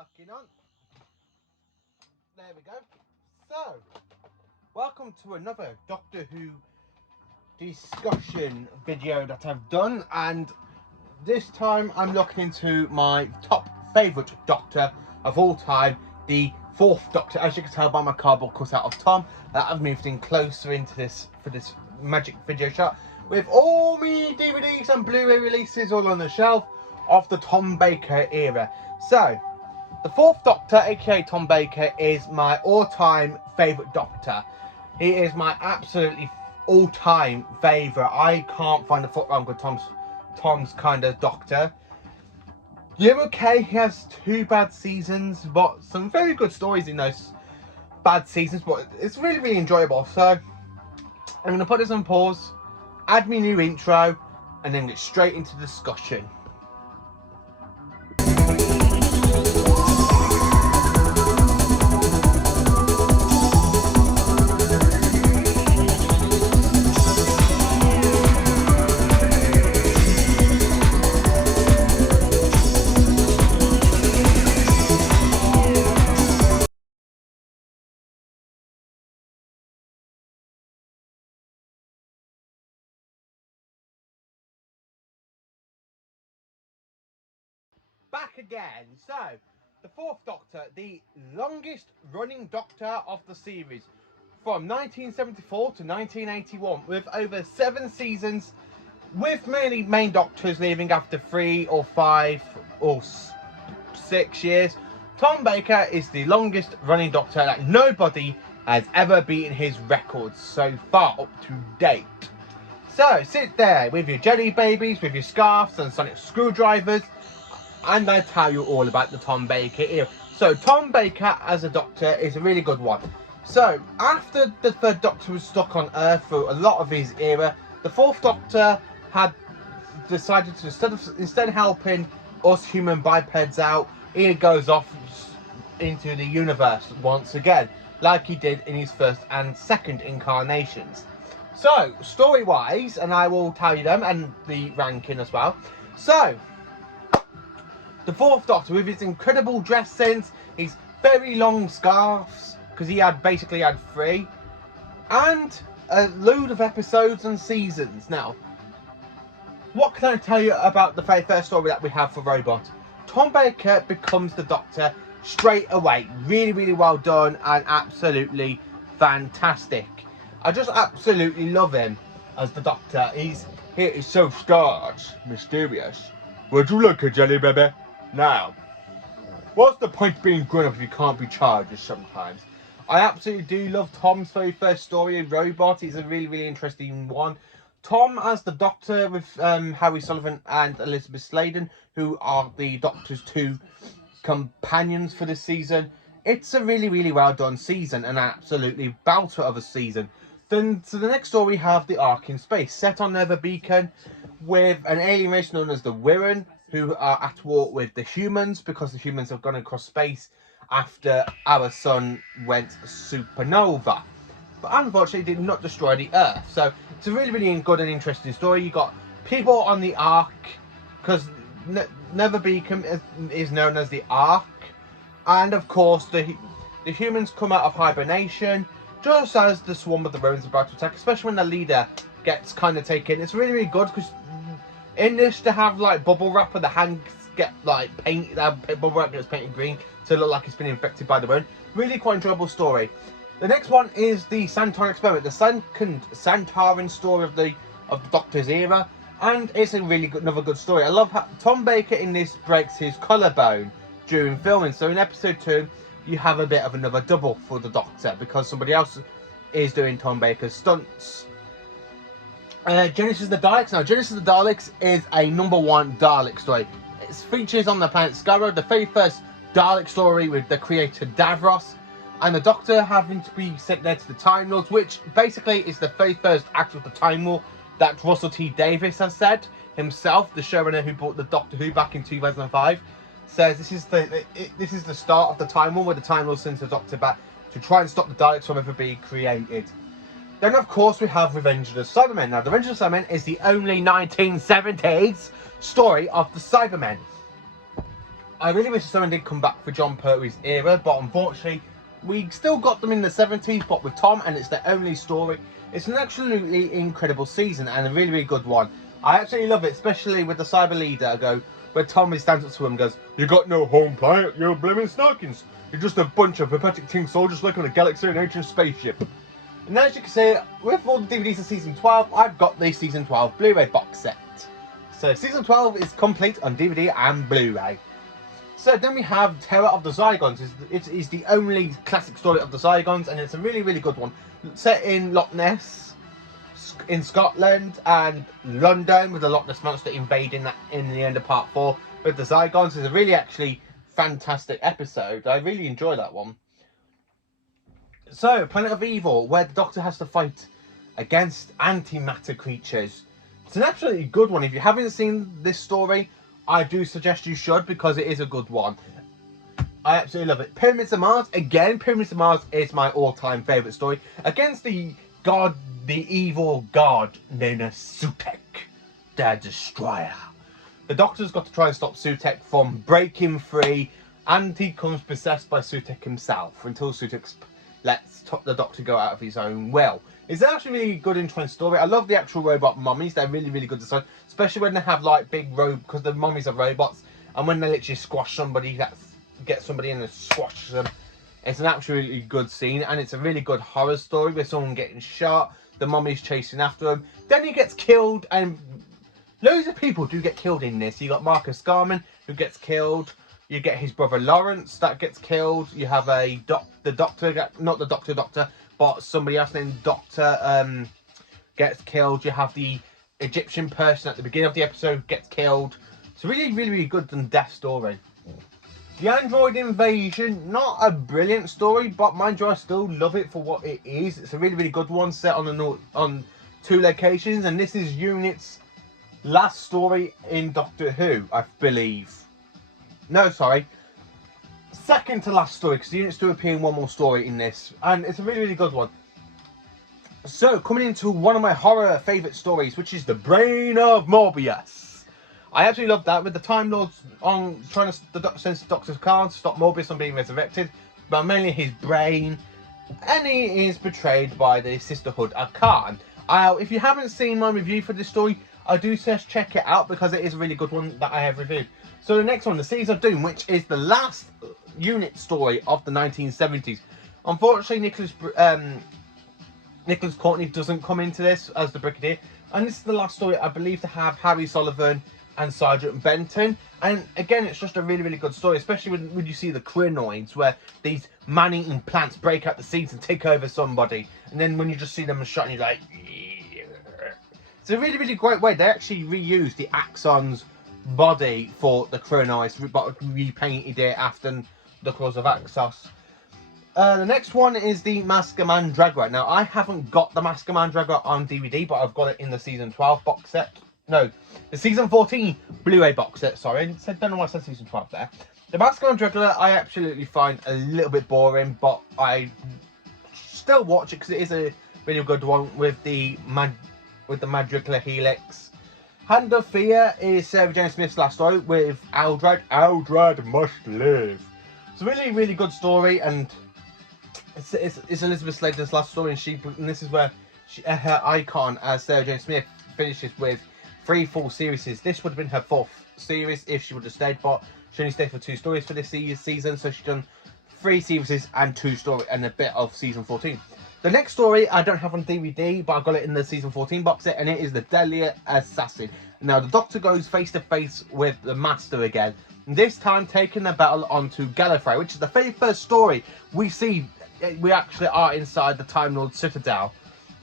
locking on. There we go. So, welcome to another Doctor Who discussion video that I've done, and this time I'm looking into my top favourite Doctor of all time, the fourth Doctor. As you can tell by my cardboard cutout of Tom, I've moved in closer into this for this magic video shot with all my DVDs and Blu-ray releases all on the shelf of the Tom Baker era. So, the fourth Doctor, aka Tom Baker, is my all-time favourite Doctor. He is my absolutely all-time favourite. I can't find a foot wrong with Tom's kind of Doctor. You're okay, he has 2 bad seasons, but some very good stories in those bad seasons, but it's really enjoyable. So I'm going to put this on pause, add my new intro, and then get straight into the discussion. Back again. So, the fourth Doctor, the longest running Doctor of the series, from 1974 to 1981, with over 7 seasons, with many main Doctors leaving after 3 or 5 or 6 years. Tom Baker is the longest running Doctor that nobody has ever beaten his records so far up to date. So, sit there with your jelly babies, with your scarves and sonic screwdrivers, and I tell you all about the Tom Baker era. So, Tom Baker as a Doctor is a really good one. So, after the third Doctor was stuck on Earth for a lot of his era, the fourth Doctor had decided to, instead of helping us human bipeds out, he goes off into the universe once again, like he did in his first and second incarnations. So, story-wise, and I will tell you them, and the ranking as well. So, the fourth Doctor, with his incredible dress sense, his very long scarves, because he basically had 3, and a load of episodes and seasons. Now, what can I tell you about the first story that we have for Robot? Tom Baker becomes the Doctor straight away. Really well done and absolutely fantastic. I just absolutely love him as the Doctor. He is so starch, mysterious. Would you like a jelly baby? Now, what's the point being grown up if you can't be childish sometimes? I absolutely do love Tom's very first story, Robot. It's a really interesting one. Tom as the Doctor with Harry Sullivan and Elizabeth Sladen, who are the Doctor's 2 companions for this season. It's a really well done season, and absolutely belter of a season. Then, so the next story we have the Ark in Space, set on Nova Beacon, with an alien race known as the Wirren, who are at war with the humans because the humans have gone across space after our sun went supernova. But unfortunately, it did not destroy the Earth. So it's a really good and interesting story. You got people on the Ark, because Nova Beacon is known as the Ark, and of course the humans come out of hibernation just as the swarm of the Romans are about to attack, especially when the leader gets kind of taken. It's really good because in this, to have like bubble wrap and the hands get like painted, bubble wrap gets painted green to look like it's been infected by the bone. Really quite enjoyable story. The next one is the Santoran Experiment, the second Santoran story of the Doctor's era, and it's a really good, another good story. I love how Tom Baker in this breaks his collarbone during filming. So in episode 2, you have a bit of another double for the Doctor because somebody else is doing Tom Baker's stunts. Genesis of the Daleks. Now, Genesis of the Daleks is a #1 Dalek story. It features on the planet Skaro, the very first Dalek story with the creator Davros, and the Doctor having to be sent there to the Time Lords, which basically is the very first act of the Time War that Russell T Davies has said himself, the showrunner who brought the Doctor Who back in 2005, says this is the start of the Time War, where the Time Lords sends the Doctor back to try and stop the Daleks from ever being created. Then, of course, we have Revenge of the Cybermen. Now, the Revenge of the Cybermen is the only 1970s story of the Cybermen. I really wish someone did come back for John Pertwee's era, but unfortunately, we still got them in the 70s, but with Tom, and it's their only story. It's an absolutely incredible season and a really, really good one. I absolutely love it, especially with the Cyber Leader where Tommy stands up to him and goes, "You got no home planet, you're blaming Snarkins. You're just a bunch of pathetic tin soldiers looking at a galaxy in an ancient spaceship." And as you can see, with all the DVDs of Season 12, I've got the Season 12 Blu-ray box set. So Season 12 is complete on DVD and Blu-ray. So then we have Terror of the Zygons. It is the only classic story of the Zygons, and it's a really, really good one. Set in Loch Ness, in Scotland, and London, with the Loch Ness Monster invading that in the end of Part 4 with the Zygons. It's a really, actually fantastic episode. I really enjoy that one. So, Planet of Evil, where the Doctor has to fight against antimatter creatures. It's an absolutely good one. If you haven't seen this story, I do suggest you should, because it is a good one. I absolutely love it. Pyramids of Mars. Again, Pyramids of Mars is my all-time favourite story. Against the evil god known as Sutekh, the Destroyer. The Doctor's got to try and stop Sutekh from breaking free, and he becomes possessed by Sutekh himself until Sutekh lets the Doctor go out of his own will. It's actually a really good, interesting story. I love the actual robot mummies. They're really, really good design, especially when they have like big because the mummies are robots, and when they literally squash somebody, get somebody in and squash them. It's an absolutely good scene, and it's a really good horror story with someone getting shot, the mummy's chasing after him, then he gets killed, and loads of people do get killed in this. You got Marcus Garman, who gets killed. You get his brother Lawrence that gets killed. You have the Doctor, not the Doctor, but somebody else named Doctor gets killed. You have the Egyptian person at the beginning of the episode gets killed. It's a really, really, really good and death story. The Android Invasion, not a brilliant story, but mind you, I still love it for what it is. It's a really, really good one, set on 2 locations, and this is Unit's last story in Doctor Who, I believe. No, sorry. Second to last story, because the Unit's do appear in one more story in this, and it's a really, really good one. So, coming into one of my horror favourite stories, which is The Brain of Morbius. I absolutely love that, with the Time Lords on trying to the Doctor's card to stop Morbius from being resurrected, but mainly his brain, and he is betrayed by the Sisterhood of Khan. If you haven't seen my review for this story, I do suggest check it out, because it is a really good one that I have reviewed. So the next one, The Seeds of Doom, which is the last Unit story of the 1970s. Unfortunately, Nicholas Courtney doesn't come into this as the Brigadier, and this is the last story, I believe, to have Harry Sullivan and Sergeant Benton. And again, it's just a really, really good story, especially when you see the Krynoids, where these man-eating plants break out the seeds and take over somebody, and then when you just see them shot, and you're like, yeah. It's a really, really great way. They actually reused the Axon's body for the Krynoids, but repainted it after the cause of Axos. The next one is the Mask of Mandragora. Now, I haven't got the Mask of Mandragora on DVD, but I've got it in the Season 12 box set. No, the Season 14 Blu-ray box set, sorry. I don't know why I said Season 12 there. The Mask of Mandragora, I absolutely find a little bit boring, but I still watch it because it is a really good one with the Mandragora Helix. Hand of Fear is Sarah Jane Smith's last story with Aldrad. Aldrad must live. It's a really, really good story, and it's Elizabeth Sladen's last story, and this is where her icon as Sarah Jane Smith finishes with 3 full series. This would have been her 4th series if she would have stayed, but she only stayed for 2 stories for this season, so she's done 3 series and 2 stories and a bit of Season 14. The next story I don't have on DVD, but I've got it in the Season 14 box set, and it is The Deadly Assassin. Now, the Doctor goes face to face with the Master again, this time taking the battle onto Gallifrey, which is the very first story we see. We actually are inside the Time Lord Citadel,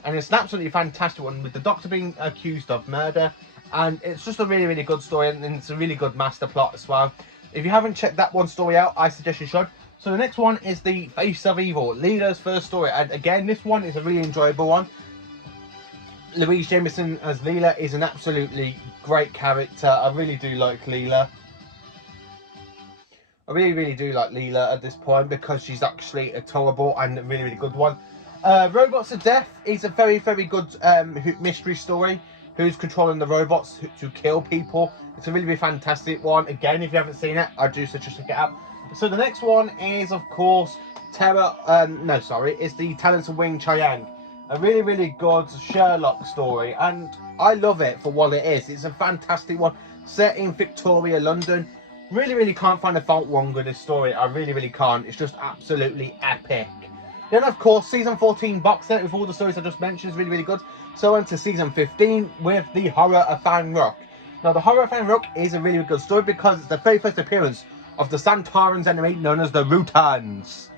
and it's an absolutely fantastic one, with the Doctor being accused of murder, and it's just a really, really good story, and it's a really good master plot as well. If you haven't checked that one story out, I suggest you should. So the next one is The Face of Evil, Leela's first story, and again, this one is a really enjoyable one. Louise Jameson as Leela is an absolutely great character. I really do like Leela. I really, really do like Leela at this point, because she's actually a tolerable and a really, really good one. Robots of Death is a very, very good mystery story. who's controlling the robots to kill people. It's a really, really fantastic one. Again, if you haven't seen it, I do suggest check it out. So the next one is, of course, it's the Talents of Wing Chiang. A really, really good Sherlock story, and I love it for what it is. It's a fantastic one, set in Victoria, London. Really, really can't find a fault wrong with this story. I really, really can't. It's just absolutely epic. Then, of course, season 14 box set with all the stories I just mentioned is really, really good. So on to season 15 with the Horror of Fang Rock. Now, the Horror of Fang Rock is a really good story because it's the very first appearance of the Santarans enemy known as the Rutans.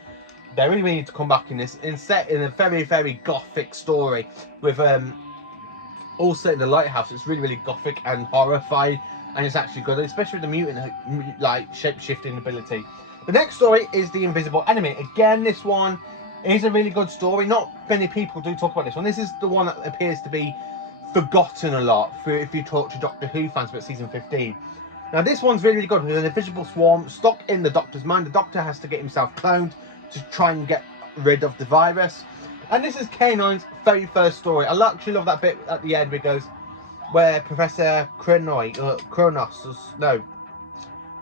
They really, really need to come back in this, and set in a very, very gothic story with all set in the lighthouse. It's really, really gothic and horrifying, and it's actually good, especially with the mutant like shape-shifting ability. The next story is The Invisible Enemy. Again, this one is a really good story. Not many people do talk about this one. This is the one that appears to be forgotten a lot if you talk to Doctor Who fans about season 15. Now, this one's really, really good. With an invisible swarm stuck in the Doctor's mind, the Doctor has to get himself cloned to try and get rid of the virus. And this is K9's very first story. I actually love that bit at the end where Professor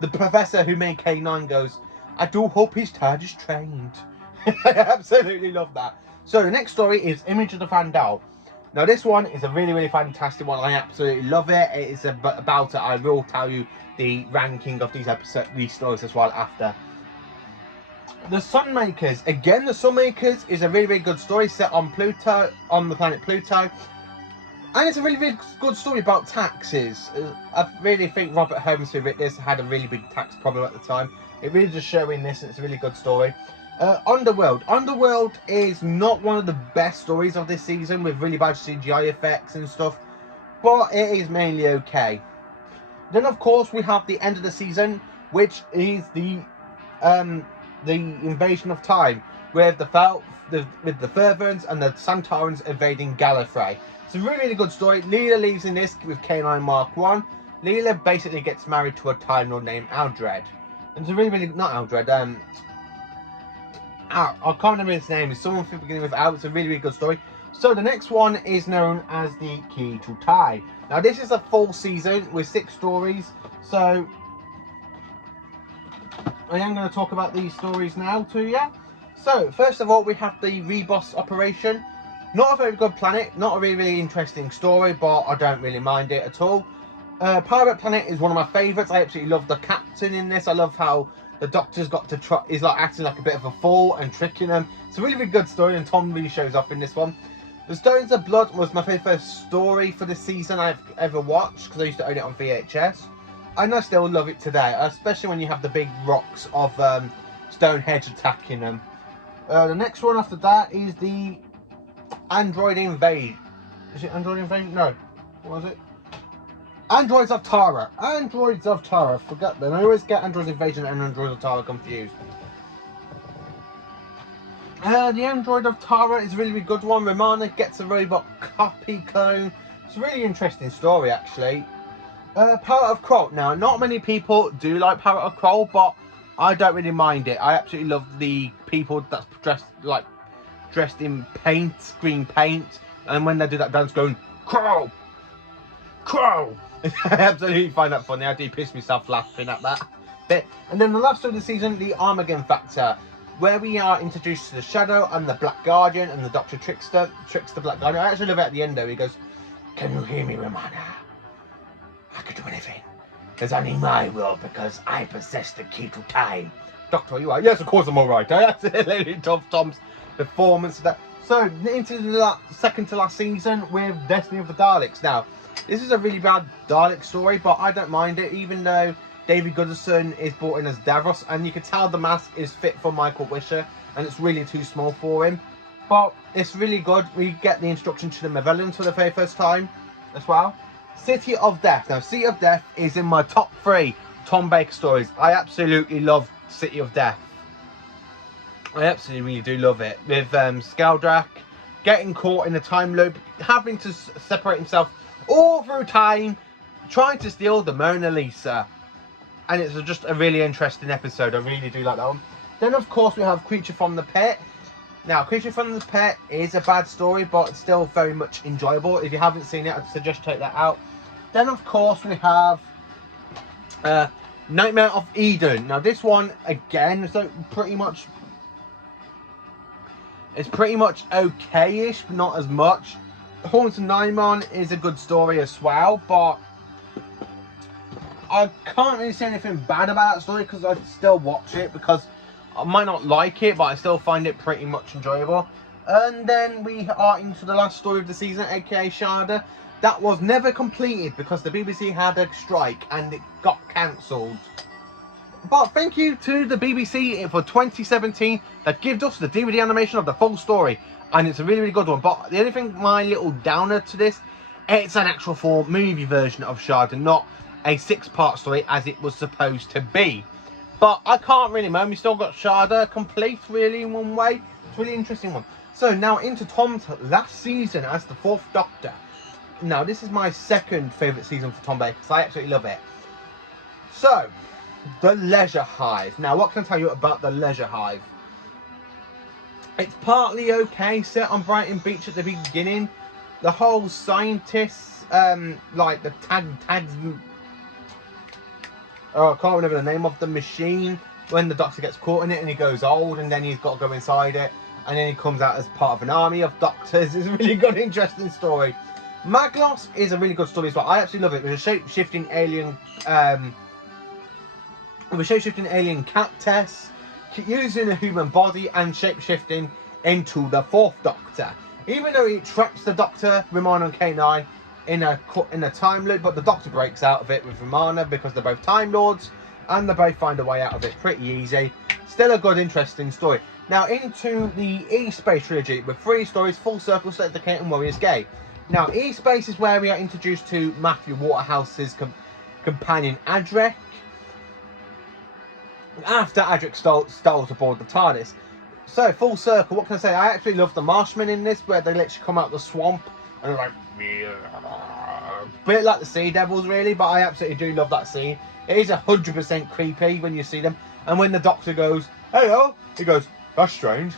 the professor who made K9 goes, "I do hope his TARDIS is trained." I absolutely love that. So the next story is Image of the Fandal. Now, this one is a really, really fantastic one. I absolutely love it. It is about it. I will tell you the ranking of these stories as well after. The Sunmakers. Again, The Sunmakers is a really, really good story set on Pluto, on the planet Pluto. And it's a really, really good story about taxes. I really think Robert Holmes, who wrote this, had a really big tax problem at the time. It really does show in this, and it's a really good story. Underworld. Underworld is not one of the best stories of this season, with really bad CGI effects and stuff, but it is mainly okay. Then, of course, we have the end of the season, which is the Invasion of Time, with the Fervens and the Santarans invading Gallifrey. It's a really, really good story. Leela leaves in this with K9 Mark 1. Leela basically gets married to a Time Lord named Aldred. And it's a really, really, not Aldred, I can't remember his name. It's someone beginning with Al. It's a really, really good story. So the next one is known as the Key to Tai. Now, this is a full season with 6 stories. So I am going to talk about these stories now to you. So first of all, we have the Rebus operation. Not a very good planet. Not a really, really interesting story, but I don't really mind it at all. Pirate Planet is one of my favourites. I absolutely love the captain in this. I love how the Doctor's got to try, is like acting like a bit of a fool and tricking them. It's a really, really good story, and Tom really shows off in this one. The Stones of Blood was my very first story for this season I've ever watched, because I used to own it on VHS. And I still love it today, especially when you have the big rocks of Stonehenge attacking them. The next one after that is the Android Invasion. Is it Android Invasion? No. What was it? Androids of Tara. Androids of Tara. Forget them. I always get Androids Invasion and Androids of Tara confused. The Android of Tara is a really, really good one. Romana gets a robot copy clone. It's a really interesting story, actually. Power of Kroll. Now, not many people do like Power of Kroll, but I don't really mind it. I absolutely love the people that's dressed in paint, green paint, and when they do that dance going, Kroll! Kroll! I absolutely find that funny. I do piss myself laughing at that bit. And then the last of the season, the Armageddon Factor, where we are introduced to the Shadow and the Black Guardian and the Dr. Trickster the Black Guardian. I actually love it at the end though. He goes, "Can you hear me, Romana? I could do anything. There's only my will, because I possess the key to time." Doctor, are you alright? Yes, of course I'm alright. I absolutely love Tom's performance of that. So, into the second to last season with Destiny of the Daleks. Now, this is a really bad Dalek story, but I don't mind it, even though David Goodison is brought in as Davros, and you can tell the mask is fit for Michael Wisher, and it's really too small for him. But it's really good. We get the introduction to the Mavellans for the very first time as well. City of Death. Now, City of Death is in my top 3 Tom Baker stories. I absolutely love City of Death. I absolutely really do love it. With Skeldrak getting caught in a time loop, having to separate himself all through time, trying to steal the Mona Lisa. And it's just a really interesting episode. I really do like that one. Then, of course, we have Creature from the Pit. Now, Creature from the Pet is a bad story, but it's still very much enjoyable. If you haven't seen it, I'd suggest check that out. Then, of course, we have Nightmare of Eden. Now, this one, again, is pretty much okay-ish, but not as much. Haunted Nightmare is a good story as well, but I can't really say anything bad about that story because I still watch it, because I might not like it, but I still find it pretty much enjoyable. And then we are into the last story of the season, aka Shada. That was never completed because the BBC had a strike and it got cancelled. But thank you to the BBC for 2017 that gave us the DVD animation of the full story. And it's a really, really good one. But the only thing, my little downer to this, it's an actual full movie version of Shada, not a 6-part story as it was supposed to be. But I can't really moan. We still got Shada complete, really, in one way. It's a really interesting one. So now into Tom's last season as the 4th Doctor. Now, this is my second favourite season for Tom Baker, because I absolutely love it. So, The Leisure Hive. Now, what can I tell you about The Leisure Hive? It's partly okay, set on Brighton Beach at the beginning. The whole scientists, like the tags. Oh, I can't remember the name of the machine. When the Doctor gets caught in it and he goes old, and then he's got to go inside it, and then he comes out as part of an army of doctors. It's a really good, interesting story. Maglos is a really good story as well. I absolutely love it. With a shape-shifting alien, cat test, using a human body and shape-shifting into the 4th Doctor. Even though it traps the Doctor, Romana and K9, in a time loop, but the Doctor breaks out of it with Romana because they're both Time Lords, and they both find a way out of it pretty easy. Still a good, interesting story. Now into the E-Space trilogy with 3 stories: Full Circle, Slave the King, and Warriors Gate. Now E-Space is where we are introduced to Matthew Waterhouse's companion Adric, after Adric stoles aboard the TARDIS. So Full Circle, what can I say? I actually love the Marshmen in this, where they literally come out of the swamp and they're like, a bit like the Sea Devils, really, but I absolutely do love that scene. It is 100% creepy when you see them. And when the Doctor goes, "Hello," he goes, "That's strange.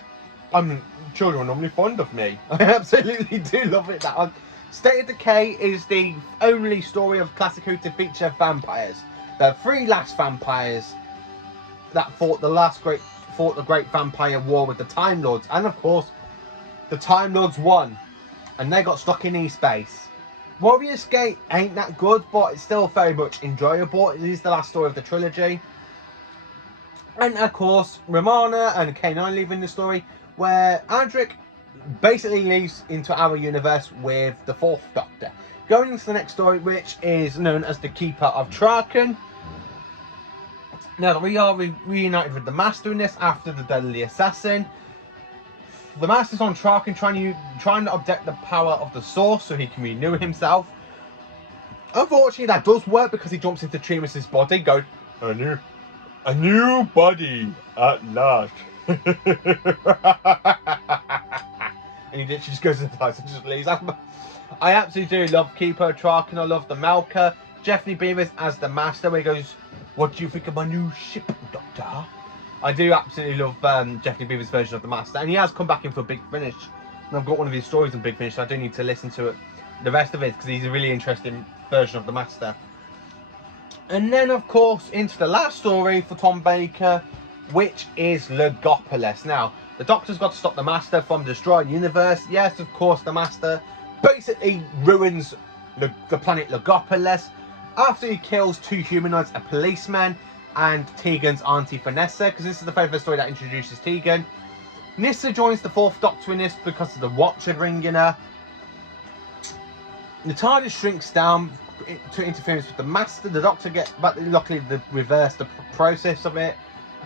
Children are normally fond of me." I absolutely do love it. That one. State of Decay is the only story of Classic Who to feature vampires. The 3 last vampires that fought the great vampire war with the Time Lords, and of course, the Time Lords won, and they got stuck in E-Space. Warriors Gate ain't that good, but it's still very much enjoyable. It is the last story of the trilogy. And of course, Romana and K9 leaving the story, where Adric basically leaves into our universe with the 4th Doctor. Going into the next story, which is known as the Keeper of Traken. Now that we are reunited with the Master in this after the Deadly Assassin. The Master's on Traken trying to abduct the power of the Source so he can renew himself. Unfortunately, that does work because he jumps into Tremus's body, goes, a new body at last. And he literally just goes into the house and just leaves. I absolutely do love Keeper of Traken. I love the Melker. Jeffrey Beavers as the Master, where he goes, "What do you think of my new ship, Doctor?" I do absolutely love Jeffrey Beavers' version of the Master, and he has come back in for Big Finish. And I've got one of his stories on Big Finish, so I do need to listen to it, the rest of it, because he's a really interesting version of the Master. And then, of course, into the last story for Tom Baker, which is Logopolis. Now, the Doctor's got to stop the Master from destroying the universe. Yes, of course, the Master basically ruins the planet Logopolis after he kills 2 humanoids, a policeman, and Tegan's auntie Vanessa, because this is the very first story that introduces Tegan. Nyssa joins the 4th Doctor in this because of the Watcher bringing her. The TARDIS shrinks down to interference with the Master. The Doctor gets, but luckily they reverse the process of it.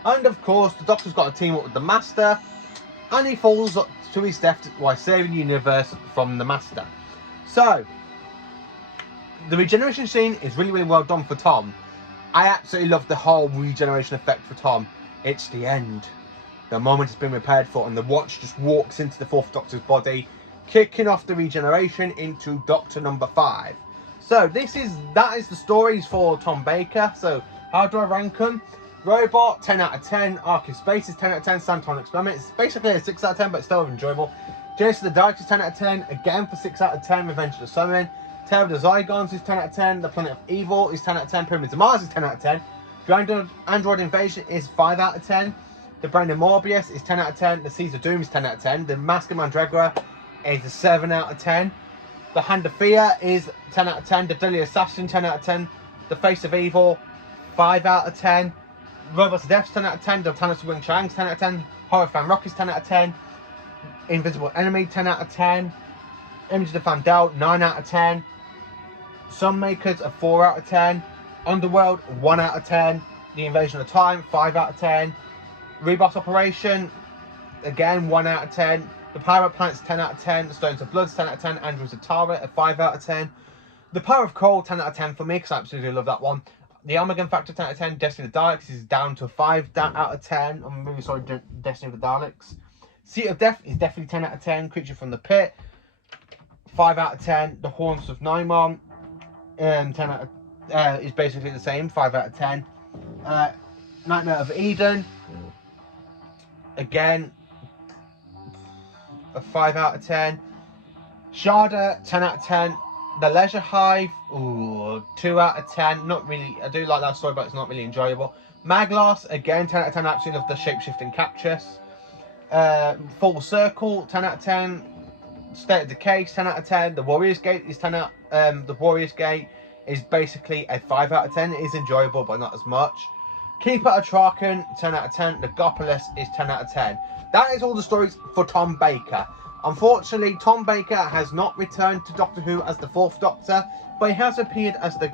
And of course, the Doctor's got to team up with the Master, and he falls to his death while saving the universe from the Master. So, the regeneration scene is really, really well done for Tom. I absolutely love the whole regeneration effect for Tom. It's the end. The moment has been prepared for, and the Watch just walks into the 4th Doctor's body, kicking off the regeneration into Doctor number 5. So that is the stories for Tom Baker. So how do I rank them? Robot, 10 out of 10. Ark of Space is 10 out of 10. Santon Experiment is basically a 6 out of 10, but still enjoyable. Genesis of the Daleks is 10 out of 10. Again for 6 out of 10. Revenge of the Summon. Terror of the Zygons is 10 out of 10. The Planet of Evil is 10 out of 10. Pyramids of Mars is 10 out of 10. The Android Invasion is 5 out of 10. The Brain of Morbius is 10 out of 10. The Seas of Doom is 10 out of 10. The Mask of Mandragora is a 7 out of 10. The Hand of Fear is 10 out of 10. The Deadly Assassin, 10 out of 10. The Face of Evil, 5 out of 10. Robots of Death, 10 out of 10. The Thanos of Wing Chang, 10 out of 10. Horror Fan Rock is 10 out of 10. Invisible Enemy, 10 out of 10. Images of Van Dell, 9 out of 10. Sunmakers, a 4 out of 10. Underworld, 1 out of 10. The Invasion of Time, 5 out of 10. Reboot Operation, again, 1 out of 10. The Pirate Planet's 10 out of 10. The Stones of Blood's 10 out of 10. Androids of Tara, a 5 out of 10. The Power of Coal, 10 out of 10 for me, because I absolutely love that one. The Armageddon Factor, 10 out of 10. Destiny of the Daleks is down to a 5 out of 10. I'm really sorry, Destiny of the Daleks. Seat of Death is definitely 10 out of 10. Creature from the Pit, 5 out of 10. The Haunts of Nimon, 10 out of, is basically the same, 5 out of 10. Nightmare of Eden, again, a 5 out of 10. Sharda, 10 out of 10. The Leisure Hive, ooh, 2 out of 10. Not really, I do like that story, but it's not really enjoyable. Magloss, again, 10 out of 10. Absolutely love the shape-shifting Captress. Full Circle, 10 out of 10. State of Decay, 10 out of 10. The Warriors Gate is 10 out. The Warriors Gate is basically a 5 out of 10. It is enjoyable, but not as much. Keeper of Traken, 10 out of 10. The Gopolis is 10 out of 10. That is all the stories for Tom Baker. Unfortunately, Tom Baker has not returned to Doctor Who as the 4th Doctor, but he has appeared as the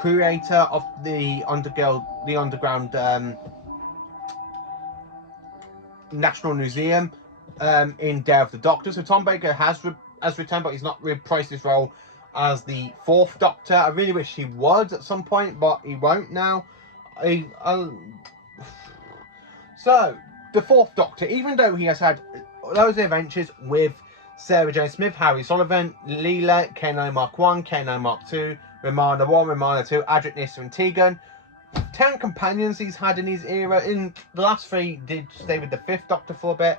creator of the underground National Museum in Day of the Doctor. So Tom Baker has returned, but he's not reprised his role as the 4th Doctor. I really wish he would at some point, but he won't now. So, the 4th Doctor, even though he has had loads of adventures with Sarah Jane Smith, Harry Sullivan, Leela, K9 Mark 1, K9 Mark 2, Romana 1, Romana 2, Adric, Nyssa and Tegan. 10 companions he's had in his era. In the last 3 did stay with the 5th Doctor for a bit.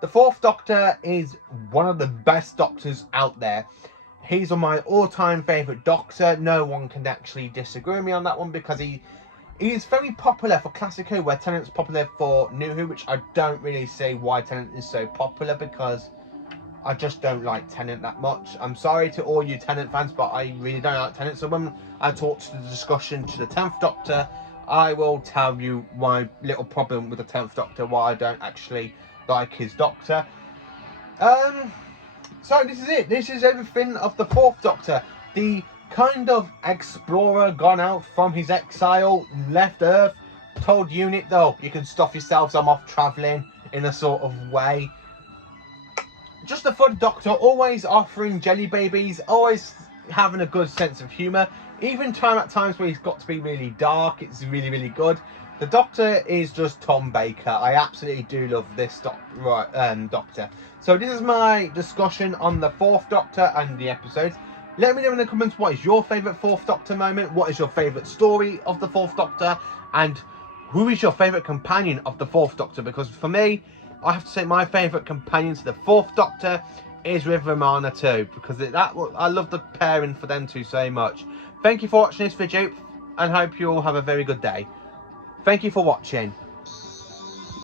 The 4th Doctor is one of the best Doctors out there. He's on my all-time favourite Doctor. No one can actually disagree with me on that one, because he is very popular for Classic Who, where Tennant's popular for New Who, which I don't really see why Tennant is so popular, because I just don't like Tennant that much. I'm sorry to all you Tennant fans, but I really don't like Tennant. So when I talk to the discussion to the 10th Doctor, I will tell you my little problem with the 10th Doctor, why I don't actually like his Doctor. So this is it. This is everything of the 4th Doctor. The kind of explorer gone out from his exile, left Earth, told UNIT, though, you can stuff yourselves, I'm off travelling, in a sort of way. Just a fun Doctor, always offering jelly babies, always having a good sense of humour. Even at times where he's got to be really dark, it's really, really good. The Doctor is just Tom Baker. I absolutely do love this Doctor. So this is my discussion on the 4th Doctor and the episodes. Let me know in the comments, what is your favourite 4th Doctor moment? What is your favourite story of the 4th Doctor? And who is your favourite companion of the 4th Doctor? Because for me, I have to say my favourite companion to the 4th Doctor is with Romana too. Because I love the pairing for them two so much. Thank you for watching this video, and hope you all have a very good day. Thank you for watching.